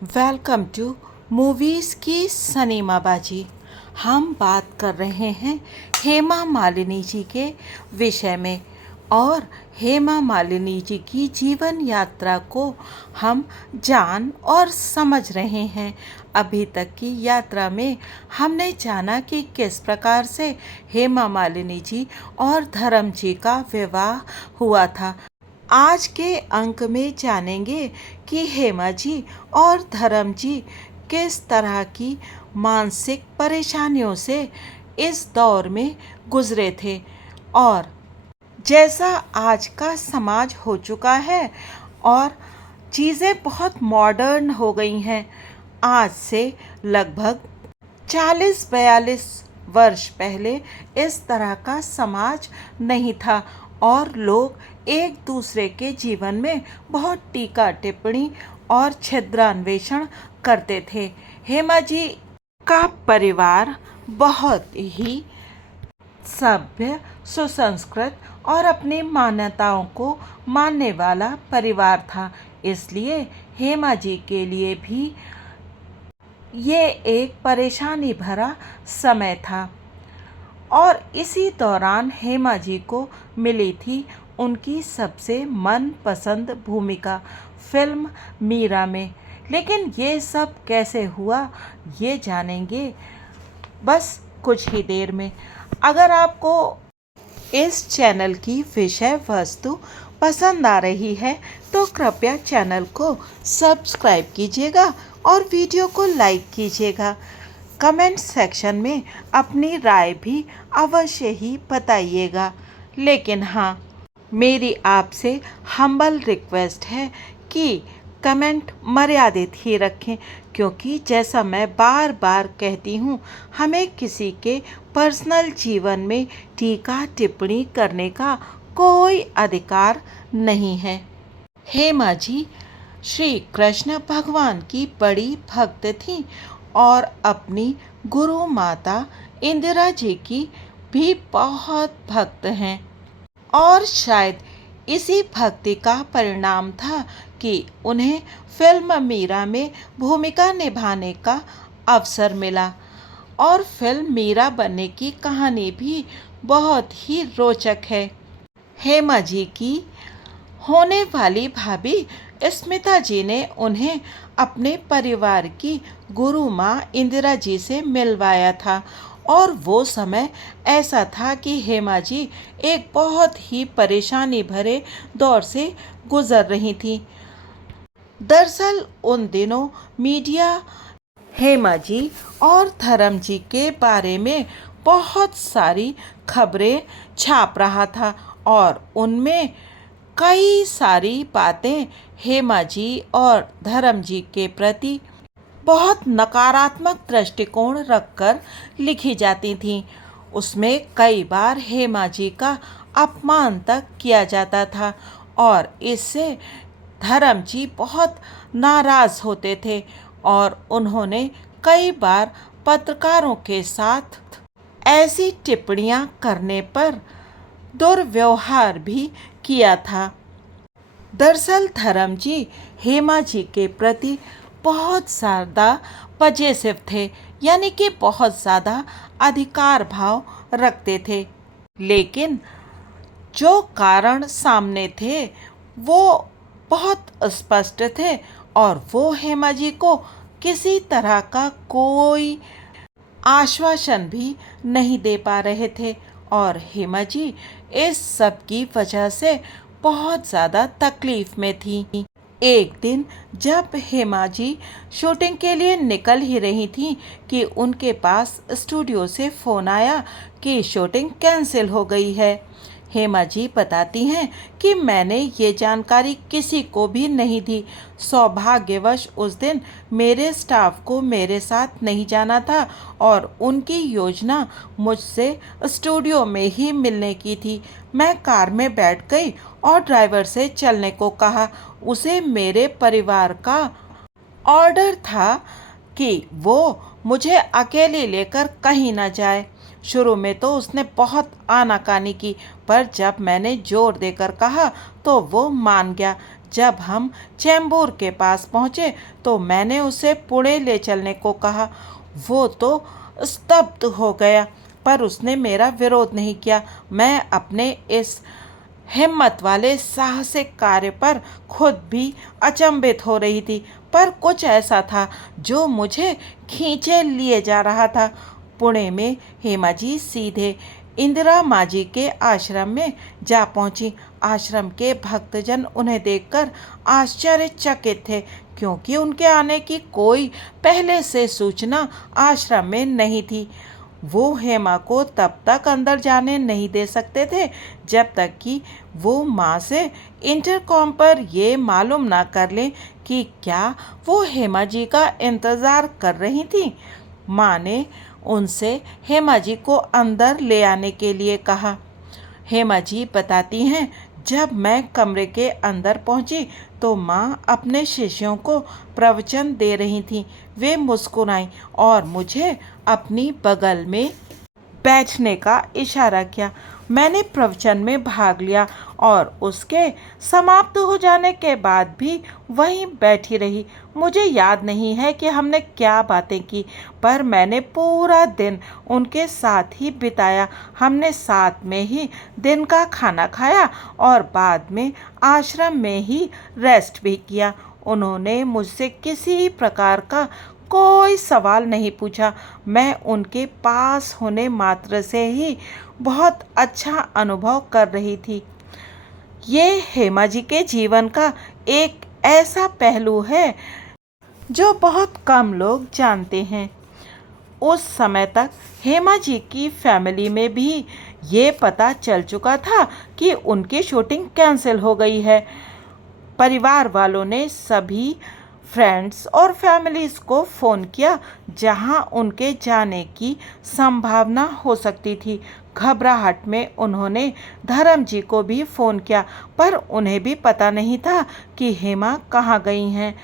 Welcome to movies की सिनेमाबाजी। हम बात कर रहे हैं हेमा मालिनी जी के विषय में और हेमा मालिनी जी की जीवन यात्रा को हम जान और समझ रहे हैं। अभी तक की यात्रा में हमने जाना कि किस प्रकार से हेमा मालिनी जी और धर्म जी का विवाह हुआ था। आज के अंक में जानेंगे कि हेमा जी और धर्म जी किस तरह की मानसिक परेशानियों से इस दौर में गुजरे थे और जैसा आज का समाज हो चुका है और चीज़ें बहुत मॉडर्न हो गई हैं। आज से लगभग 40-42 वर्ष पहले इस तरह का समाज नहीं था और लोग एक दूसरे के जीवन में बहुत टीका टिप्पणी और छिद्रान्वेषण करते थे। हेमा जी का परिवार बहुत ही सभ्य, सुसंस्कृत और अपनी मान्यताओं को मानने वाला परिवार था। इसलिए हेमा जी के लिए भी ये एक परेशानी भरा समय था और इसी दौरान हेमा जी को मिली थी उनकी सबसे मनपसंद भूमिका फिल्म मीरा में। लेकिन ये सब कैसे हुआ ये जानेंगे बस कुछ ही देर में। अगर आपको इस चैनल की विषय वस्तु पसंद आ रही है तो कृपया चैनल को सब्सक्राइब कीजिएगा और वीडियो को लाइक कीजिएगा। कमेंट सेक्शन में अपनी राय भी अवश्य ही बताइएगा। लेकिन हाँ, मेरी आपसे हम्बल रिक्वेस्ट है कि कमेंट मर्यादित ही रखें, क्योंकि जैसा मैं बार बार कहती हूँ, हमें किसी के पर्सनल जीवन में टीका टिप्पणी करने का कोई अधिकार नहीं है। हेमा जी श्री कृष्ण भगवान की बड़ी भक्त थीं और अपनी गुरु माता इंदिरा जी की भी बहुत भक्त हैं और शायद इसी भक्ति का परिणाम था कि उन्हें फिल्म मीरा में भूमिका निभाने का अवसर मिला और फिल्म मीरा बनने की कहानी भी बहुत ही रोचक है। हेमा जी की होने वाली भाभी स्मिता जी ने उन्हें अपने परिवार की गुरु माँ इंदिरा जी से मिलवाया था और वो समय ऐसा था कि हेमा जी एक बहुत ही परेशानी भरे दौर से गुजर रही थी। दरअसल उन दिनों मीडिया हेमा जी और धर्म जी के बारे में बहुत सारी खबरें छाप रहा था और उनमें कई सारी बातें हेमा जी और धर्म जी के प्रति बहुत नकारात्मक दृष्टिकोण रखकर लिखी जाती थीं। उसमें कई बार हेमा जी का अपमान तक किया जाता था और इससे धर्म जी बहुत नाराज़ होते थे और उन्होंने कई बार पत्रकारों के साथ ऐसी टिप्पणियां करने पर दुर्व्यवहार भी किया था। दरअसल धर्म जी हेमा जी के प्रति बहुत ज़्यादा पजेसिव थे, यानी कि बहुत ज़्यादा अधिकार भाव रखते थे। लेकिन जो कारण सामने थे वो बहुत स्पष्ट थे और वो हेमा जी को किसी तरह का कोई आश्वासन भी नहीं दे पा रहे थे और हेमा जी इस सब की वजह से बहुत ज़्यादा तकलीफ में थी। एक दिन जब हेमा जी शूटिंग के लिए निकल ही रही थी कि उनके पास स्टूडियो से फ़ोन आया कि शूटिंग कैंसिल हो गई है। हेमा जी बताती हैं कि मैंने ये जानकारी किसी को भी नहीं दी। सौभाग्यवश उस दिन मेरे स्टाफ को मेरे साथ नहीं जाना था और उनकी योजना मुझसे स्टूडियो में ही मिलने की थी। मैं कार में बैठ गई और ड्राइवर से चलने को कहा। उसे मेरे परिवार का ऑर्डर था कि वो मुझे अकेले लेकर कहीं ना जाए। शुरू में तो उसने बहुत आनाकानी की, पर जब मैंने जोर देकर कहा तो वो मान गया। जब हम चेंबूर के पास पहुँचे तो मैंने उसे पुणे ले चलने को कहा। वो तो स्तब्ध हो गया, पर उसने मेरा विरोध नहीं किया। मैं अपने इस हिम्मत वाले साहसिक कार्य पर खुद भी अचंभित हो रही थी, पर कुछ ऐसा था जो मुझे खींचे लिए जा रहा था। पुणे में हेमा जी सीधे इंदिरा माजी के आश्रम में जा पहुंची। आश्रम के भक्तजन उन्हें देखकर आश्चर्यचकित थे, क्योंकि उनके आने की कोई पहले से सूचना आश्रम में नहीं थी। वो हेमा को तब तक अंदर जाने नहीं दे सकते थे जब तक कि वो माँ से इंटरकॉम पर ये मालूम ना कर लें कि क्या वो हेमा जी का इंतज़ार कर रही थी। माँ ने उनसे हेमा जी को अंदर ले आने के लिए कहा। हेमा जी बताती हैं, जब मैं कमरे के अंदर पहुंची तो माँ अपने शिष्यों को प्रवचन दे रही थीं। वे मुस्कुराईं और मुझे अपनी बगल में बैठने का इशारा किया। मैंने प्रवचन में भाग लिया और उसके समाप्त हो जाने के बाद भी वहीं बैठी रही। मुझे याद नहीं है कि हमने क्या बातें की, पर मैंने पूरा दिन उनके साथ ही बिताया। हमने साथ में ही दिन का खाना खाया और बाद में आश्रम में ही रेस्ट भी किया। उन्होंने मुझसे किसी प्रकार का कोई सवाल नहीं पूछा। मैं उनके पास होने मात्र से ही बहुत अच्छा अनुभव कर रही थी। ये हेमा जी के जीवन का एक ऐसा पहलू है जो बहुत कम लोग जानते हैं। उस समय तक हेमा जी की फैमिली में भी ये पता चल चुका था कि उनकी शूटिंग कैंसिल हो गई है। परिवार वालों ने सभी फ्रेंड्स और फैमिलीज़ को फ़ोन किया जहां उनके जाने की संभावना हो सकती थी। घबराहट में उन्होंने धर्म जी को भी फ़ोन किया, पर उन्हें भी पता नहीं था कि हेमा कहाँ गई हैं।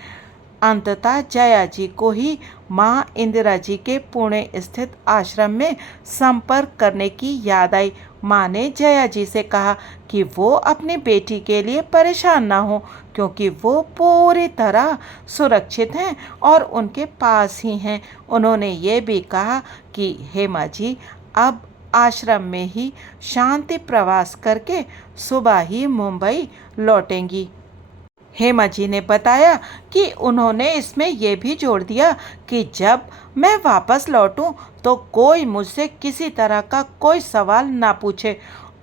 अंततः जया जी को ही माँ इंदिरा जी के पुणे स्थित आश्रम में संपर्क करने की याद आई। माँ ने जया जी से कहा कि वो अपनी बेटी के लिए परेशान ना हो, क्योंकि वो पूरी तरह सुरक्षित हैं और उनके पास ही हैं। उन्होंने ये भी कहा कि हेमा जी अब आश्रम में ही शांति प्रवास करके सुबह ही मुंबई लौटेंगी। हेमा जी ने बताया कि उन्होंने इसमें यह भी जोड़ दिया कि जब मैं वापस लौटूं तो कोई मुझसे किसी तरह का कोई सवाल ना पूछे,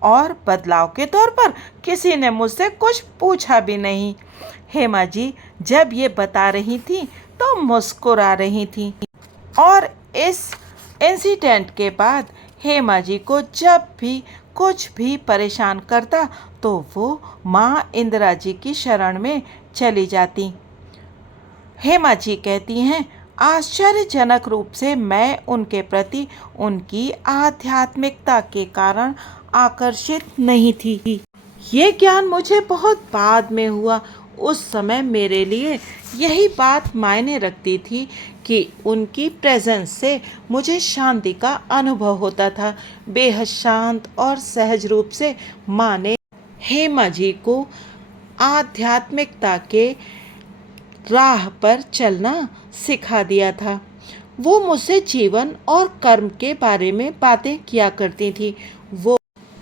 और बदलाव के तौर पर किसी ने मुझसे कुछ पूछा भी नहीं। हेमा जी जब ये बता रही थी तो मुस्कुरा रही थी, और इस इंसिडेंट के बाद हेमा जी को जब भी कुछ भी परेशान करता तो वो माँ इंदिरा जी की शरण में चली जाती। हेमा जी कहती हैं, आश्चर्यजनक रूप से मैं उनके प्रति उनकी आध्यात्मिकता के कारण आकर्षित नहीं थी। ये ज्ञान मुझे बहुत बाद में हुआ। उस समय मेरे लिए यही बात मायने रखती थी कि उनकी प्रेजेंस से मुझे शांति का अनुभव होता था। बेहद शांत और सहज रूप से माँ ने हेमा जी को आध्यात्मिकता के राह पर चलना सिखा दिया था। वो मुझसे जीवन और कर्म के बारे में बातें किया करती थी। वो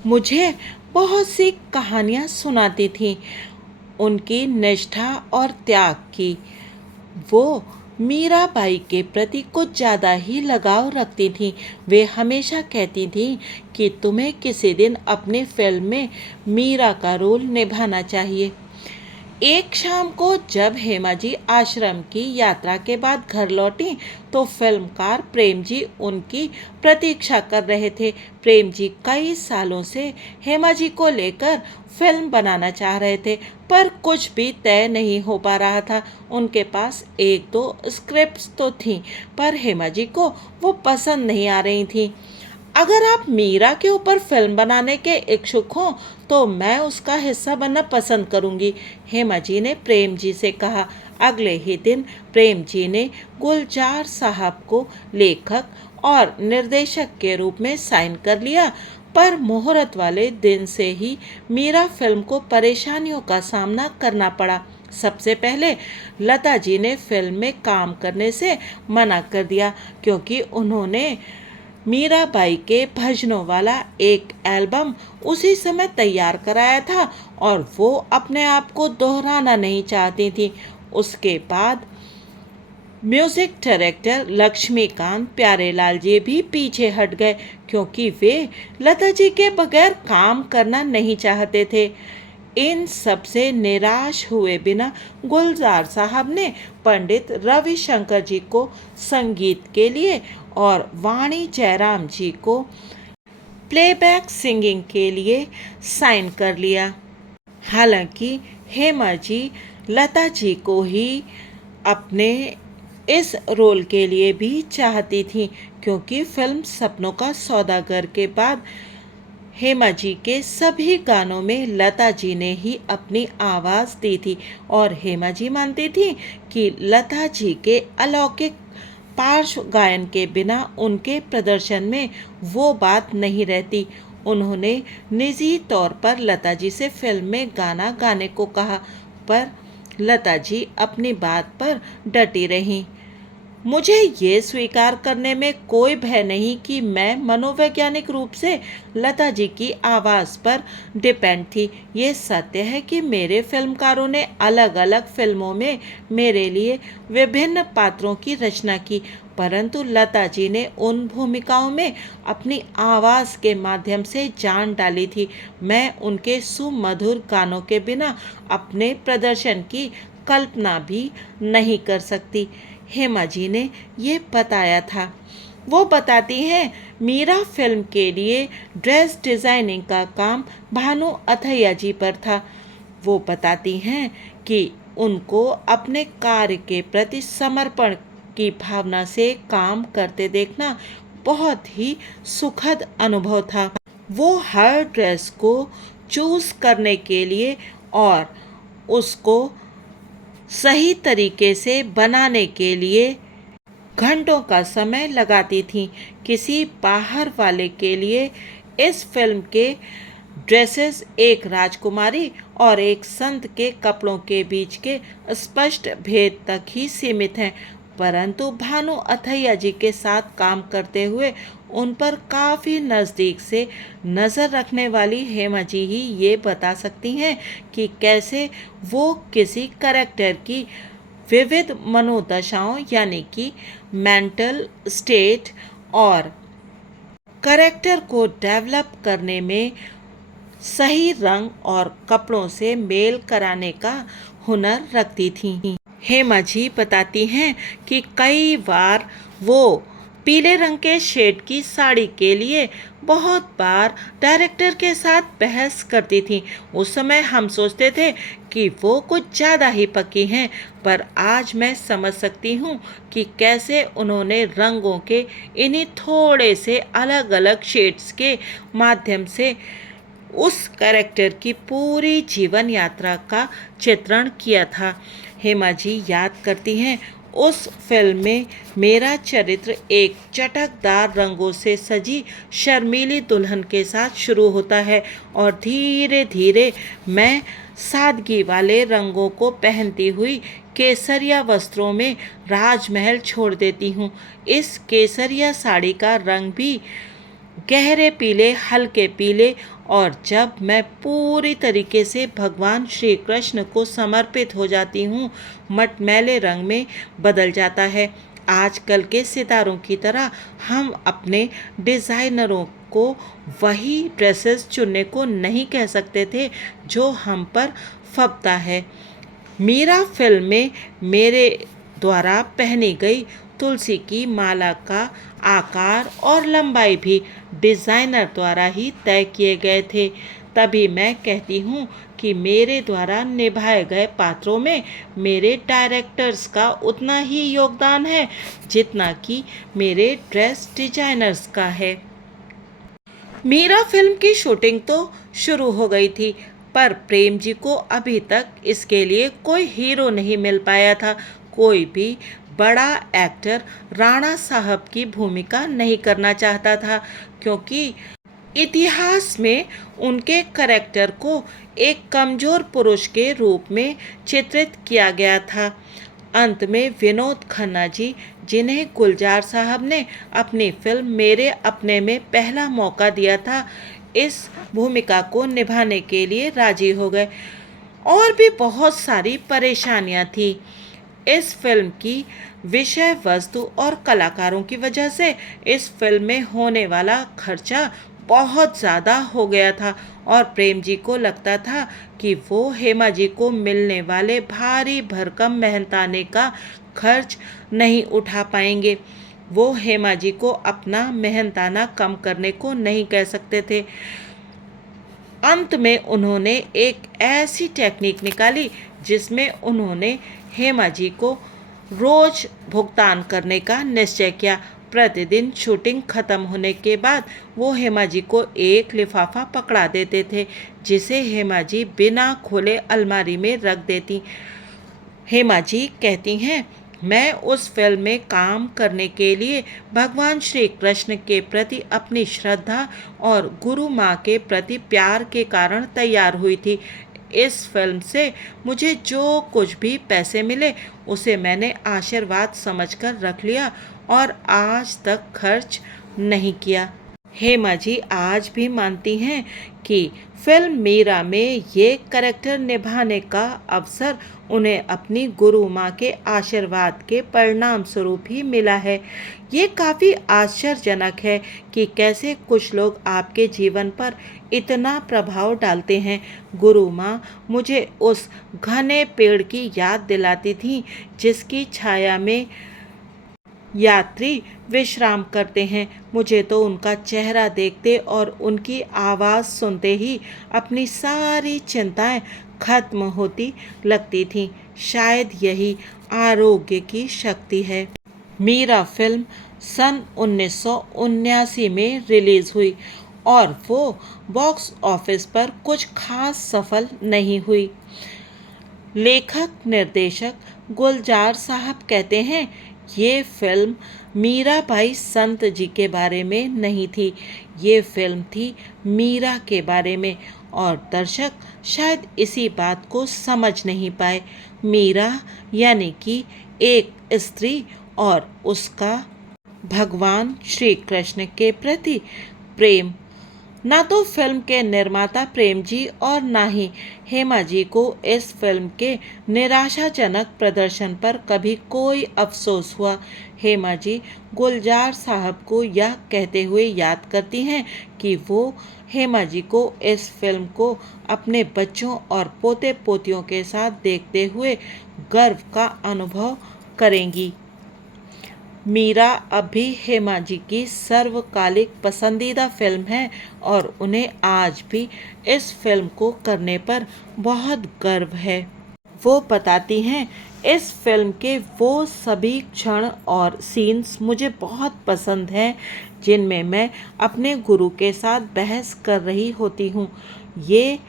मुझे बहुत सी कहानियाँ सुनाती थी उनकी निष्ठा और त्याग की। वो मीराबाई के प्रति कुछ ज़्यादा ही लगाव रखती थीं। वे हमेशा कहती थीं कि तुम्हें किसी दिन अपनी फिल्म में मीरा का रोल निभाना चाहिए। एक शाम को जब हेमा जी आश्रम की यात्रा के बाद घर लौटी तो फिल्मकार प्रेम जी उनकी प्रतीक्षा कर रहे थे। प्रेम जी कई सालों से हेमा जी को लेकर फिल्म बनाना चाह रहे थे, पर कुछ भी तय नहीं हो पा रहा था। उनके पास एक दो स्क्रिप्ट्स तो थीं, पर हेमा जी को वो पसंद नहीं आ रही थीं। अगर आप मीरा के ऊपर फिल्म बनाने के इच्छुक हों तो मैं उसका हिस्सा बनना पसंद करूंगी, हेमा जी ने प्रेम जी से कहा। अगले ही दिन प्रेम जी ने गुलजार साहब को लेखक और निर्देशक के रूप में साइन कर लिया। पर मुहूर्त वाले दिन से ही मीरा फिल्म को परेशानियों का सामना करना पड़ा। सबसे पहले लता जी ने फिल्म में काम करने से मना कर दिया, क्योंकि उन्होंने मीराबाई के भजनों वाला एक एल्बम उसी समय तैयार कराया था और वो अपने आप को दोहराना नहीं चाहती थी। उसके बाद म्यूजिक डायरेक्टर लक्ष्मीकांत प्यारेलाल जी भी पीछे हट गए, क्योंकि वे लता जी के बगैर काम करना नहीं चाहते थे। इन सब से निराश हुए बिना गुलजार साहब ने पंडित रविशंकर जी को संगीत के लिए और वाणी जयराम जी को प्लेबैक सिंगिंग के लिए साइन कर लिया। हालांकि हेमा जी लता जी को ही अपने इस रोल के लिए भी चाहती थी, क्योंकि फिल्म सपनों का सौदागर के बाद हेमा जी के सभी गानों में लता जी ने ही अपनी आवाज़ दी थी और हेमा जी मानती थी कि लता जी के अलौकिक पार्श्व गायन के बिना उनके प्रदर्शन में वो बात नहीं रहती। उन्होंने निजी तौर पर लता जी से फिल्म में गाना गाने को कहा, पर लता जी अपनी बात पर डटी रहीं। मुझे ये स्वीकार करने में कोई भय नहीं कि मैं मनोवैज्ञानिक रूप से लता जी की आवाज़ पर डिपेंड थी। ये सत्य है कि मेरे फिल्मकारों ने अलग अलग फिल्मों में मेरे लिए विभिन्न पात्रों की रचना की, परंतु लता जी ने उन भूमिकाओं में अपनी आवाज़ के माध्यम से जान डाली थी। मैं उनके सुमधुर गानों के बिना अपने प्रदर्शन की कल्पना भी नहीं कर सकती। हेमा जी ने ये बताया था। वो बताती हैं, मीरा फिल्म के लिए ड्रेस डिज़ाइनिंग का काम भानु अथैया जी पर था। वो बताती हैं कि उनको अपने कार्य के प्रति समर्पण की भावना से काम करते देखना बहुत ही सुखद अनुभव था। वो हर ड्रेस को चूज़ करने के लिए और उसको सही तरीके से बनाने के लिए घंटों का समय लगाती थीं। किसी बाहर वाले के लिए इस फिल्म के ड्रेसेस एक राजकुमारी और एक संत के कपड़ों के बीच के स्पष्ट भेद तक ही सीमित हैं, परंतु भानु अथैया जी के साथ काम करते हुए उन पर काफ़ी नज़दीक से नज़र रखने वाली हेमा जी ही ये बता सकती हैं कि कैसे वो किसी कैरेक्टर की विविध मनोदशाओं यानी कि मेंटल स्टेट और कैरेक्टर को डेवलप करने में सही रंग और कपड़ों से मेल कराने का हुनर रखती थीं। हेमा जी बताती हैं कि कई बार वो पीले रंग के शेड की साड़ी के लिए बहुत बार डायरेक्टर के साथ बहस करती थी। उस समय हम सोचते थे कि वो कुछ ज़्यादा ही पक्की हैं, पर आज मैं समझ सकती हूँ कि कैसे उन्होंने रंगों के इन्हीं थोड़े से अलग अलग शेड्स के माध्यम से उस कैरेक्टर की पूरी जीवन यात्रा का चित्रण किया था। हेमा जी याद करती हैं, उस फिल्म में मेरा चरित्र एक चटकदार रंगों से सजी शर्मीली दुल्हन के साथ शुरू होता है और धीरे धीरे मैं सादगी वाले रंगों को पहनती हुई केसरिया वस्त्रों में राजमहल छोड़ देती हूँ। इस केसरिया साड़ी का रंग भी गहरे पीले, हल्के पीले, और जब मैं पूरी तरीके से भगवान श्री कृष्ण को समर्पित हो जाती हूँ, मटमैले रंग में बदल जाता है। आजकल के सितारों की तरह हम अपने डिज़ाइनरों को वही ड्रेसेस चुनने को नहीं कह सकते थे जो हम पर फबता है। मीरा फिल्म में मेरे द्वारा पहनी गई तुलसी की माला का आकार और लंबाई भी डिज़ाइनर द्वारा ही तय किए गए थे। तभी मैं कहती हूँ कि मेरे द्वारा निभाए गए पात्रों में मेरे डायरेक्टर्स का उतना ही योगदान है जितना कि मेरे ड्रेस डिजाइनर्स का है। मीरा फिल्म की शूटिंग तो शुरू हो गई थी, पर प्रेम जी को अभी तक इसके लिए कोई हीरो नहीं मिल पाया था। कोई भी बड़ा एक्टर राणा साहब की भूमिका नहीं करना चाहता था, क्योंकि इतिहास में उनके करैक्टर को एक कमज़ोर पुरुष के रूप में चित्रित किया गया था। अंत में विनोद खन्ना जी, जिन्हें गुलजार साहब ने अपनी फिल्म मेरे अपने में पहला मौका दिया था, इस भूमिका को निभाने के लिए राजी हो गए। और भी बहुत सारी परेशानियां थी। इस फिल्म की विषय वस्तु और कलाकारों की वजह से इस फिल्म में होने वाला खर्चा बहुत ज़्यादा हो गया था और प्रेम जी को लगता था कि वो हेमा जी को मिलने वाले भारी भरकम मेहनताने का खर्च नहीं उठा पाएंगे। वो हेमा जी को अपना मेहनताना कम करने को नहीं कह सकते थे। अंत में उन्होंने एक ऐसी टेक्निक निकाली जिसमें उन्होंने हेमा जी को रोज भुगतान करने का निश्चय किया। प्रतिदिन शूटिंग खत्म होने के बाद वो हेमा जी को एक लिफाफा पकड़ा देते थे, जिसे हेमा जी बिना खोले अलमारी में रख देती। हेमा जी कहती हैं, मैं उस फिल्म में काम करने के लिए भगवान श्री कृष्ण के प्रति अपनी श्रद्धा और गुरु माँ के प्रति प्यार के कारण तैयार हुई थी। इस फिल्म से मुझे जो कुछ भी पैसे मिले उसे मैंने आशीर्वाद समझकर रख लिया और आज तक खर्च नहीं किया। हेमा जी आज भी मानती हैं कि फिल्म मीरा में ये करैक्टर निभाने का अवसर उन्हें अपनी गुरु माँ के आशीर्वाद के परिणाम स्वरूप ही मिला है। ये काफ़ी आश्चर्यजनक है कि कैसे कुछ लोग आपके जीवन पर इतना प्रभाव डालते हैं। गुरु माँ मुझे उस घने पेड़ की याद दिलाती थी जिसकी छाया में यात्री विश्राम करते हैं। मुझे तो उनका चेहरा देखते और उनकी आवाज़ सुनते ही अपनी सारी चिंताएं खत्म होती लगती थीं। शायद यही आरोग्य की शक्ति है। मीरा फिल्म सन 1979 में रिलीज़ हुई और वो बॉक्स ऑफिस पर कुछ खास सफल नहीं हुई। लेखक निर्देशक गुलजार साहब कहते हैं, ये फिल्म मीराबाई संत जी के बारे में नहीं थी, ये फिल्म थी मीरा के बारे में, और दर्शक शायद इसी बात को समझ नहीं पाए। मीरा यानी कि एक स्त्री और उसका भगवान श्री कृष्ण के प्रति प्रेम। ना तो फिल्म के निर्माता प्रेम जी और ना ही हेमा जी को इस फिल्म के निराशाजनक प्रदर्शन पर कभी कोई अफसोस हुआ। हेमा जी गुलजार साहब को यह कहते हुए याद करती हैं कि वो हेमा जी को इस फिल्म को अपने बच्चों और पोते पोतियों के साथ देखते हुए गर्व का अनुभव करेंगी। मीरा अब भी हेमा जी की सर्वकालिक पसंदीदा फिल्म है और उन्हें आज भी इस फिल्म को करने पर बहुत गर्व है। वो बताती हैं, इस फिल्म के वो सभी क्षण और सीन्स मुझे बहुत पसंद हैं जिनमें मैं अपने गुरु के साथ बहस कर रही होती हूँ। ये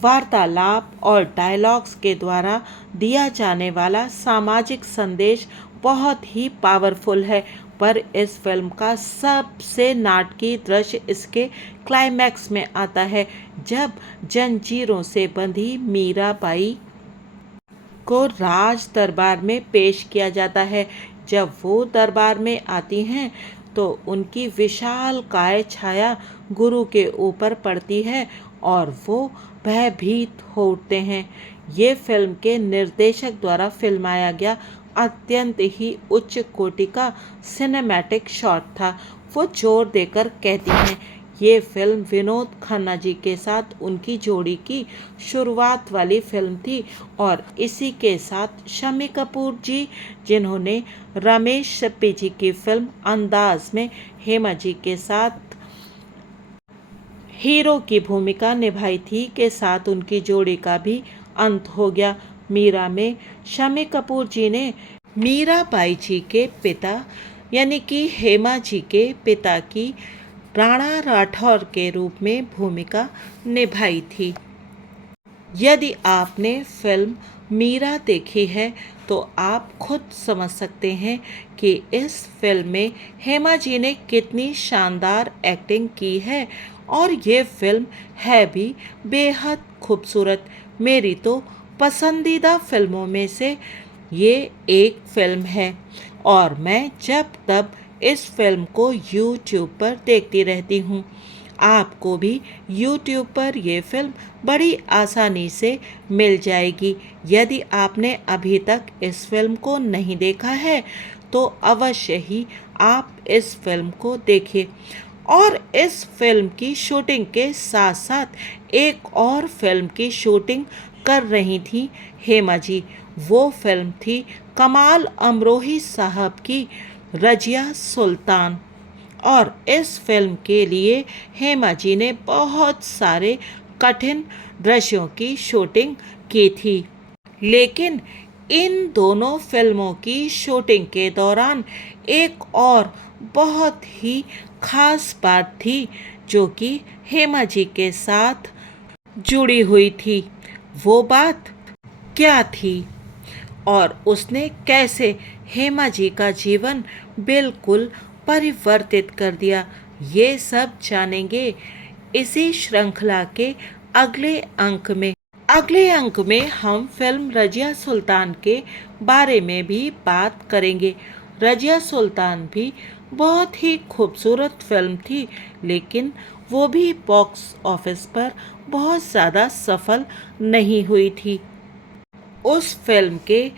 वार्तालाप और डायलॉग्स के द्वारा दिया जाने वाला सामाजिक संदेश बहुत ही पावरफुल है, पर इस फिल्म का सबसे नाटकीय दृश्य इसके क्लाइमैक्स में आता है, जब जंजीरों से बंधी मीराबाई को राज दरबार में पेश किया जाता है। जब वो दरबार में आती हैं तो उनकी विशाल काय छाया गुरु के ऊपर पड़ती है और वो भयभीत हो उठते हैं। ये फिल्म के निर्देशक द्वारा फिल्माया गया अत्यंत ही उच्च कोटि का सिनेमैटिक शॉट था। वो जोर देकर कहती हैं, ये फिल्म विनोद खन्ना जी के साथ उनकी जोड़ी की शुरुआत वाली फिल्म थी और इसी के साथ शम्मी कपूर जी, जिन्होंने रमेश सिप्पी जी की फिल्म अंदाज में हेमा जी के साथ हीरो की भूमिका निभाई थी, के साथ उनकी जोड़ी का भी अंत हो गया। मीरा में शम्मी कपूर जी ने मीराबाई जी के पिता यानी कि हेमा जी के पिता की राणा राठौर के रूप में भूमिका निभाई थी। यदि आपने फिल्म मीरा देखी है तो आप खुद समझ सकते हैं कि इस फिल्म में हेमा जी ने कितनी शानदार एक्टिंग की है और ये फिल्म है भी बेहद खूबसूरत। मेरी तो पसंदीदा फिल्मों में से ये एक फिल्म है और मैं जब तब इस फिल्म को YouTube पर देखती रहती हूँ। आपको भी YouTube पर ये फिल्म बड़ी आसानी से मिल जाएगी। यदि आपने अभी तक इस फिल्म को नहीं देखा है तो अवश्य ही आप इस फिल्म को देखें। और इस फिल्म की शूटिंग के साथ साथ एक और फिल्म की शूटिंग कर रही थी हेमा जी। वो फिल्म थी कमाल अमरोही साहब की रजिया सुल्तान। और इस फिल्म के लिए हेमा जी ने बहुत सारे कठिन दृश्यों की शूटिंग की थी। लेकिन इन दोनों फिल्मों की शूटिंग के दौरान एक और बहुत ही खास बात थी जो कि हेमा जी के साथ जुड़ी हुई थी। वो बात क्या थी और उसने कैसे हेमा जी का जीवन बिल्कुल परिवर्तित कर दिया, ये सब जानेंगे इसी श्रृंखला के अगले अंक में। अगले अंक में हम फिल्म रजिया सुल्तान के बारे में भी बात करेंगे। रजिया सुल्तान भी बहुत ही खूबसूरत फिल्म थी, लेकिन वो भी बॉक्स ऑफिस पर बहुत ज़्यादा सफल नहीं हुई थी। उस फिल्म के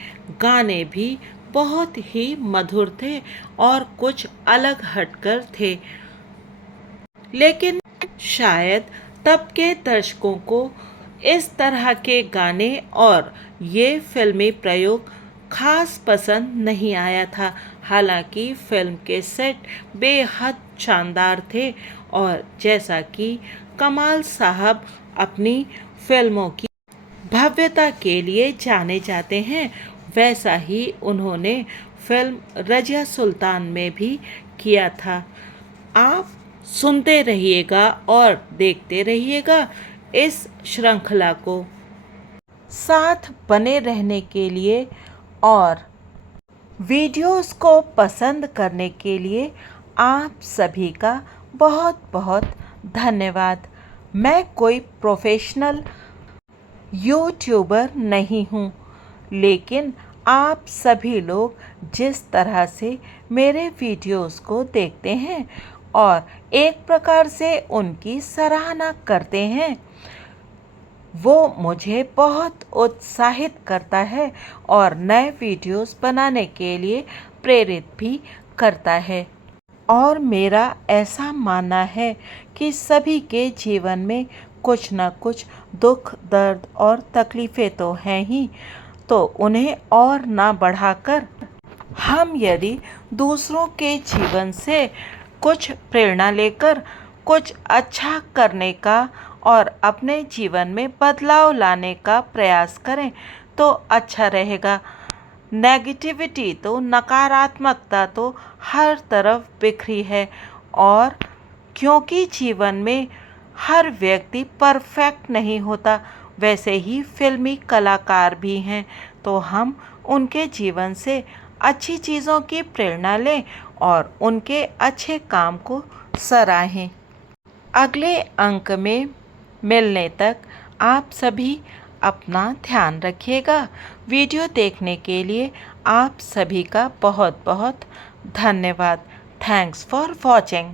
गाने भी बहुत ही मधुर थे और कुछ अलग हटकर थे। लेकिन शायद तब के दर्शकों को इस तरह के गाने और ये फिल्मी प्रयोग खास पसंद नहीं आया था। हालांकि फिल्म के सेट बेहद शानदार थे और जैसा कि कमाल साहब अपनी फिल्मों की भव्यता के लिए जाने जाते हैं, वैसा ही उन्होंने फिल्म रजिया सुल्तान में भी किया था। आप सुनते रहिएगा और देखते रहिएगा इस श्रृंखला को। साथ बने रहने के लिए और वीडियोस को पसंद करने के लिए आप सभी का बहुत बहुत धन्यवाद। मैं कोई प्रोफेशनल यूट्यूबर नहीं हूँ, लेकिन आप सभी लोग जिस तरह से मेरे वीडियोस को देखते हैं और एक प्रकार से उनकी सराहना करते हैं, वो मुझे बहुत उत्साहित करता है और नए वीडियोस बनाने के लिए प्रेरित भी करता है। और मेरा ऐसा मानना है कि सभी के जीवन में कुछ न कुछ दुख, दर्द और तकलीफ़ें तो हैं ही, तो उन्हें और ना बढ़ाकर हम यदि दूसरों के जीवन से कुछ प्रेरणा लेकर कुछ अच्छा करने का और अपने जीवन में बदलाव लाने का प्रयास करें तो अच्छा रहेगा। नेगेटिविटी तो, नकारात्मकता तो हर तरफ बिखरी है और क्योंकि जीवन में हर व्यक्ति परफेक्ट नहीं होता, वैसे ही फिल्मी कलाकार भी हैं, तो हम उनके जीवन से अच्छी चीज़ों की प्रेरणा लें और उनके अच्छे काम को सराहें। अगले अंक में मिलने तक आप सभी अपना ध्यान रखिएगा। वीडियो देखने के लिए आप सभी का बहुत बहुत धन्यवाद। Thanks for watching.